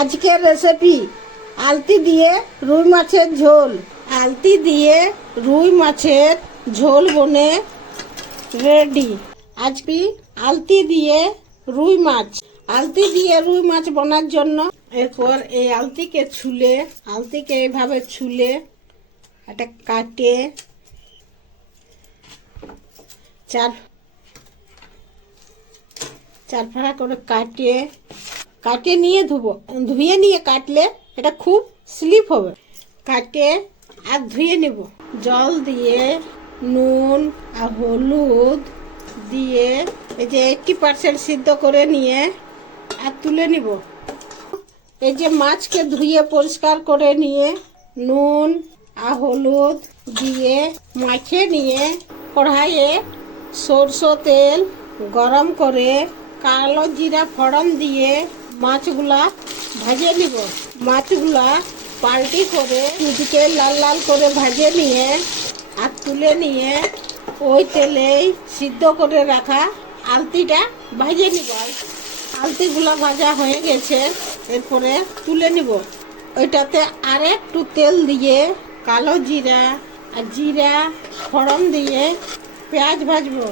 আজকের রেসিপি আলতি দিয়ে রুই মাছের ঝোল। আলতি দিয়ে রুই মাছের ঝোল বনে রেডি। আজকে আলতি দিয়ে রুই মাছ। আলতি দিয়ে রুই মাছ বানার জন্য এরপর এই আলতিকে এইভাবে ছুলে এটা কাটে চার ফাড়া করে কাটে নিয়ে ধুয়ে নিয়ে কাটলে এটা খুব স্লিপ হবে। কাটে আর ধুয়ে নেব, জল দিয়ে নুন আর হলুদ দিয়ে এই যে 80% সিদ্ধ করে নিয়ে আর তুলে নিব। এই যে মাছকে ধুয়ে পরিষ্কার করে নিয়ে নুন আর হলুদ দিয়ে মাখিয়ে নিয়ে কড়াইয়ে সরষে তেল গরম করে কালো জিরা ফোড়ন দিয়ে মাছগুলা ভেজে নিব। মাছগুলা পাল্টি করে দুদিকে লাল লাল করে ভেজে নিয়ে আর তুলে নিয়ে ওই তেলেই সিদ্ধ করে রাখা আলতিটা ভেজে নিব। আলতিগুলা ভাজা হয়ে গেছে, এরপরে তুলে নিব। ওইটাতে আর একটু তেল দিয়ে কালো জিরা আর জিরা ফোড়ন দিয়ে পেঁয়াজ ভাজবো।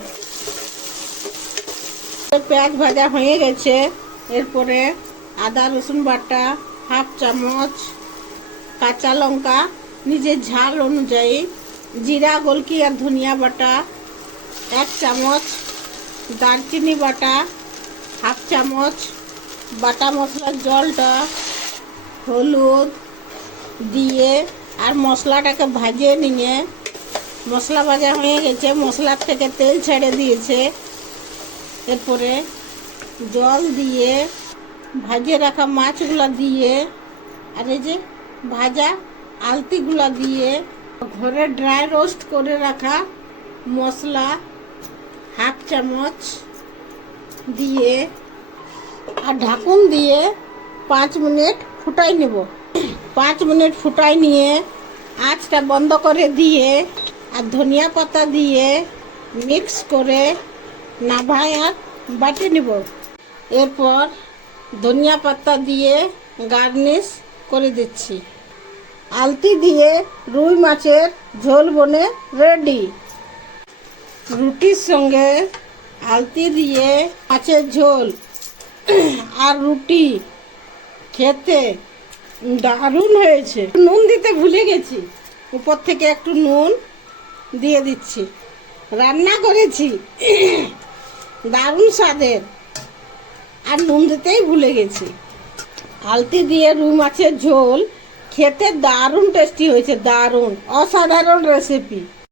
পেঁয়াজ ভাজা হয়ে গেছে, এরপরে আদা রসুন বাটা হাফ চামচ, কাঁচা লঙ্কা নিজের ঝাল অনুযায়ী, জিরা গোলকি আর ধনিয়া বাটা 1 চামচ, দারচিনি বাটা হাফ চামচ, বাটা মশলার জলটা হলুদ দিয়ে আর মশলাটাকে ভাজে নিয়ে, মশলা ভাজা হয়ে গেছে, মশলার থেকে তেল ছেড়ে দিয়েছে, এরপরে জল দিয়ে ভাজে রাখা মাছগুলা দিয়ে আর এই যে ভাজা আলতিগুলা দিয়ে ঘরে ড্রাই রোস্ট করে রাখা মশলা হাফ চামচ দিয়ে আর ঢাকুন দিয়ে 5 মিনিট ফুটাই নেব। 5 মিনিট ফুটাই নিয়ে আঁচটা বন্ধ করে দিয়ে আর ধনিয়া পাতা দিয়ে মিক্স করে নাভায় আর বাটে নেব। এরপর ধনিয়া পাতা দিয়ে গার্নিশ করে দিচ্ছি। আলতি দিয়ে রুই মাছের ঝোল বনে রেডি। রুটির সঙ্গে আলতি দিয়ে মাছের ঝোল আর রুটি খেতে দারুণ হয়েছে। নুন দিতে ভুলে গেছি, উপর থেকে একটু নুন দিয়ে দিচ্ছি। রান্না করেছি দারুণ স্বাদের, আর নুন দিতেই ভুলে গেছি। আলতি দিয়ে রুই মাছের ঝোল খেতে দারুণ টেস্টি হয়েছে, দারুণ অসাধারণ রেসিপি।